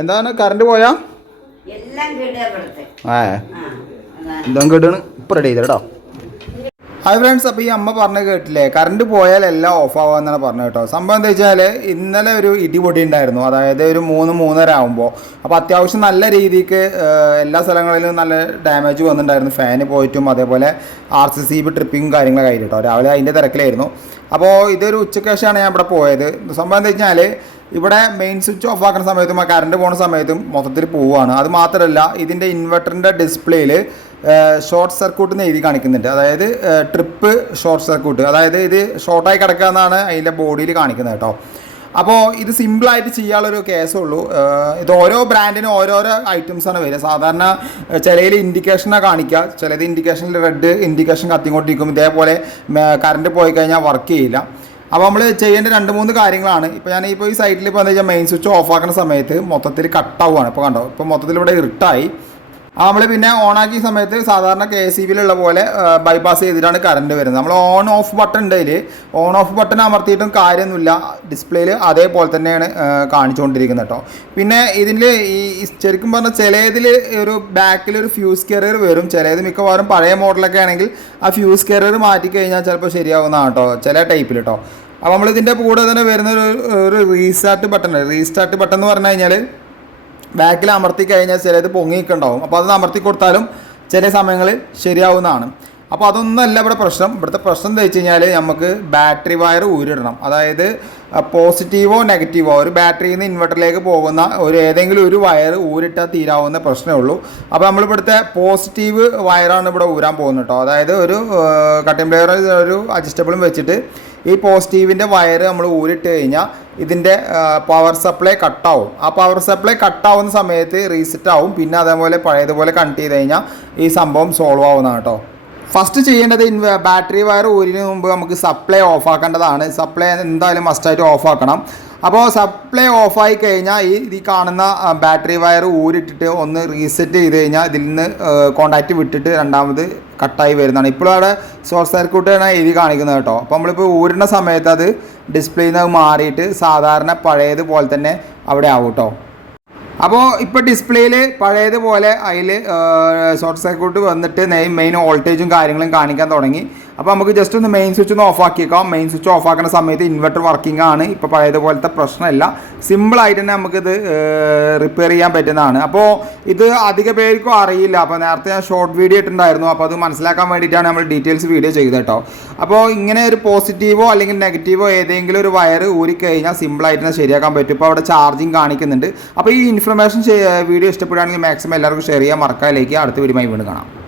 എന്താണ് കറണ്ട് പോയാ? ആ. അതാണ് കേട്ടാണ് ഇപ്പം റെഡി ചെയ്തോ ഹായ് ഫ്രണ്ട്സ് അപ്പോൾ ഈ അമ്മ പറഞ്ഞ കേട്ടില്ലേ? കറണ്ട് പോയാൽ എല്ലാം ഓഫ് ആവാന്നാണ് പറഞ്ഞത് കേട്ടോ. സംഭവം എന്താ വെച്ചാൽ ഇന്നലെ ഒരു ഇടിപൊടി ഉണ്ടായിരുന്നു. അതായത് ഒരു മൂന്ന് മൂന്നര ആകുമ്പോൾ അപ്പോൾ അത്യാവശ്യം നല്ല രീതിക്ക് എല്ലാ സ്ഥലങ്ങളിലും നല്ല ഡാമേജ് വന്നിട്ടുണ്ടായിരുന്നു. ഫാന് പോയിട്ടും അതേപോലെ ആർ സി സി ബി ട്രിപ്പിങ്ങും കാര്യങ്ങളൊക്കെ ആയിട്ട് കേട്ടോ. രാവിലെ അതിന്റെ തിരക്കിലായിരുന്നു. അപ്പോൾ ഇതൊരു ഉച്ചക്കേഷാണ് ഞാൻ ഇവിടെ പോയത്. സംഭവം എന്താ വെച്ചാൽ ഇവിടെ മെയിൻ സ്വിച്ച് ഓഫ് ആക്കുന്ന സമയത്തും ആ കറണ്ട് പോകുന്ന സമയത്തും മൊത്തത്തിൽ പോവുകയാണ് അത് മാത്രമല്ല ഇതിന്റെ ഇൻവെർട്ടറിന്റെ ഡിസ്പ്ലേയിൽ ഷോർട്ട് സർക്യൂട്ട് എന്ന് എഴുതി കാണിക്കുന്നുണ്ട്. അതായത് ട്രിപ്പ് ഷോർട്ട് സർക്യൂട്ട് അതായത് ഇത് ഷോർട്ടായി കിടക്കുക എന്നാണ് അതിന്റെ ബോഡിയിൽ കാണിക്കുന്നത് കേട്ടോ. അപ്പോൾ ഇത് സിമ്പിളായിട്ട് ചെയ്യാനുള്ളൊരു കേസേ ഉള്ളൂ. ഇത് ഓരോ ബ്രാൻഡിനും ഓരോരോ ഐറ്റംസാണ് വരിക. സാധാരണ ചിലയിൽ ഇൻഡിക്കേഷനാണ് കാണിക്കുക. ചിലത് ഇൻഡിക്കേഷനിൽ റെഡ് ഇൻഡിക്കേഷൻ കത്തിക്കൊണ്ടിരിക്കും. ഇതേപോലെ കറണ്ട് പോയി കഴിഞ്ഞാൽ വർക്ക് ചെയ്യില്ല. അപ്പോൾ നമ്മൾ ചെയ്യേണ്ട രണ്ട് മൂന്ന് കാര്യങ്ങളാണ്. ഇപ്പോൾ ഞാൻ ഇപ്പോൾ ഈ സൈറ്റിൽ ഇപ്പോൾ എന്താ വെച്ചാൽ മെയിൻ സ്വിച്ച് ഓഫ് ആക്കുന്ന സമയത്ത് മൊത്തത്തിൽ കട്ടാവുകയാണ് ഇപ്പോൾ കണ്ടോ? ഇപ്പോൾ മൊത്തത്തിൽ ഇവിടെ ഇരുട്ടായി. നമ്മൾ പിന്നെ ഓണാക്കിയ സമയത്ത് സാധാരണ കെ സി ബിയിലുള്ള പോലെ ബൈപാസ് ചെയ്തിട്ടാണ് കറണ്ട് വരുന്നത്. നമ്മൾ ഓൺ ഓഫ് ബട്ടൺ ഉണ്ടെങ്കിൽ ഓൺ ഓഫ് ബട്ടൺ അമർത്തിയിട്ടും കാര്യമൊന്നുമില്ല. ഡിസ്പ്ലേയിൽ അതേപോലെ തന്നെയാണ് കാണിച്ചുകൊണ്ടിരിക്കുന്നത് കേട്ടോ പിന്നെ ഇതിൽ ഈ ശരിക്കും പറഞ്ഞാൽ ചിലതിൽ ഒരു ബാക്കിൽ ഒരു ഫ്യൂസ് കെറിയർ വരും. ചിലത് മിക്കവാറും പഴയ മോഡലൊക്കെ ആണെങ്കിൽ ആ ഫ്യൂസ് കെറിയർ മാറ്റി കഴിഞ്ഞാൽ ചിലപ്പോൾ ശരിയാവുന്നതാണ് കേട്ടോ ചില ടൈപ്പിൽ കേട്ടോ അപ്പോൾ നമ്മൾ ഇതിന്റെ കൂടെ തന്നെ വരുന്ന ഒരു റീസ്റ്റാർട്ട് ബട്ടൺ റീസ്റ്റാർട്ട് ബട്ടൺ എന്ന് പറഞ്ഞു കഴിഞ്ഞാൽ ബാക്കിൽ അമർത്തി കഴിഞ്ഞാൽ ചിലത് പൊങ്ങിയിട്ടുണ്ടാവും അപ്പോൾ അത് അമർത്തി കൊടുത്താലും ചില സമയങ്ങളിൽ ശരിയാവുന്നതാണ്. അപ്പോൾ അതൊന്നുമല്ല ഇവിടെ പ്രശ്നം. ഇവിടുത്തെ പ്രശ്നം എന്താ വെച്ച് കഴിഞ്ഞാൽ നമുക്ക് ബാറ്ററി വയർ ഊരിടണം. അതായത് പോസിറ്റീവോ നെഗറ്റീവോ ഒരു ബാറ്ററിയിൽ നിന്ന് ഇൻവെർട്ടറിലേക്ക് പോകുന്ന ഒരു ഏതെങ്കിലും ഒരു വയർ ഊരിട്ടാൽ തീരാവുന്ന പ്രശ്നമേ ഉള്ളൂ. അപ്പോൾ നമ്മൾ നമ്മളിവിടുത്തെ പോസിറ്റീവ് വയറാണ് ഇവിടെ ഊരാൻ പോകുന്നത് കേട്ടോ അതായത് ഒരു കട്ടിംഗ് പ്ലെയർ ഒരു അഡ്ജസ്റ്റബിളും വെച്ചിട്ട് ഈ പോസിറ്റീവിന്റെ വയർ നമ്മൾ ഊരിട്ട് കഴിഞ്ഞാൽ ഇതിന്റെ പവർ സപ്ലൈ കട്ടാവും ആ പവർ സപ്ലൈ കട്ടാവുന്ന സമയത്ത് റീസെറ്റ് ആവും. പിന്നെ അതേപോലെ പഴയതുപോലെ കണക്ട് ചെയ്ത് കഴിഞ്ഞാൽ ഈ സംഭവം സോൾവ് ആവുന്നതാണ് കേട്ടോ ഫസ്റ്റ് ചെയ്യേണ്ടത് ഇൻവ ബാറ്ററി വയർ ഊരിന് മുമ്പ് നമുക്ക് സപ്ലൈ ഓഫ് ആക്കേണ്ടതാണ്. സപ്ലൈ എന്തായാലും മസ്റ്റായിട്ട് ഓഫ് ആക്കണം. അപ്പോൾ സപ്ലൈ ഓഫായി കഴിഞ്ഞാൽ ഈ ഈ കാണുന്ന ബാറ്ററി വയർ ഊരിട്ടിട്ട് ഒന്ന് റീസെറ്റ് ചെയ്ത് കഴിഞ്ഞാൽ ഇതിൽ നിന്ന് കോണ്ടാക്റ്റ് വിട്ടിട്ട് രണ്ടാമത് കട്ടായി വരുന്നതാണ്. ഇപ്പോഴും അവിടെ ഷോർട്ട് സർക്യൂട്ടാണ് എഴുതി കാണിക്കുന്നത് കേട്ടോ. അപ്പോൾ നമ്മളിപ്പോൾ ഊരുന്ന സമയത്ത് അത് ഡിസ്പ്ലേയിൽ നിന്ന് മാറിയിട്ട് സാധാരണ പഴയതുപോലെ തന്നെ അവിടെ ആവും കേട്ടോ. അപ്പോൾ ഇപ്പോൾ ഡിസ്പ്ലേയിൽ പഴയതുപോലെ അതിൽ ഷോർട്ട് സർക്യൂട്ട് വന്നിട്ട് മെയിൻ വോൾട്ടേജും കാര്യങ്ങളും കാണിക്കാൻ തുടങ്ങി. അപ്പോൾ നമുക്ക് ജസ്റ്റ് ഒന്ന് മെയിൻ സ്വിച്ച് ഒന്ന് ഓഫ് ആക്കിയേക്കാം മെയിൻ സ്വിച്ച് ഓഫ് ആക്കുന്ന സമയത്ത് ഇൻവെർട്ടർ വർക്കിംഗ് ആണ്. ഇപ്പോൾ പഴയതുപോലത്തെ പ്രശ്നമില്ല. സിമ്പിളായിട്ട് തന്നെ നമുക്കിത് റിപ്പയർ ചെയ്യാൻ പറ്റുന്നതാണ്. അപ്പോൾ ഇത് അധിക പേർക്കും അറിയില്ല. അപ്പോൾ നേരത്തെ ഞാൻ ഷോർട്ട് വീഡിയോ ഇട്ടുണ്ടായിരുന്നു അപ്പോൾ അത് മനസ്സിലാക്കാൻ വേണ്ടിയിട്ടാണ് നമ്മൾ ഡീറ്റെയിൽസ് വീഡിയോ ചെയ്തത് കേട്ടോ. അപ്പോൾ ഇങ്ങനെ ഒരു പോസിറ്റീവോ അല്ലെങ്കിൽ നെഗറ്റീവോ ഏതെങ്കിലും ഒരു വയർ ഊരിക്കഴിഞ്ഞാൽ സിമ്പിളായിട്ട് തന്നെ ശരിയാക്കാൻ പറ്റും. ഇപ്പോൾ അവിടെ ചാർജിങ് കാണിക്കുന്നുണ്ട്. അപ്പോൾ ഈ ഇൻഫർമേഷൻ വീഡിയോ ഇഷ്ടപ്പെടുകയാണെങ്കിൽ മാക്സിമം എല്ലാവർക്കും ഷെയർ ചെയ്യാൻ മറക്കാതിലേക്ക് അടുത്ത വീഡിയോ വീണ്ടും കാണാം.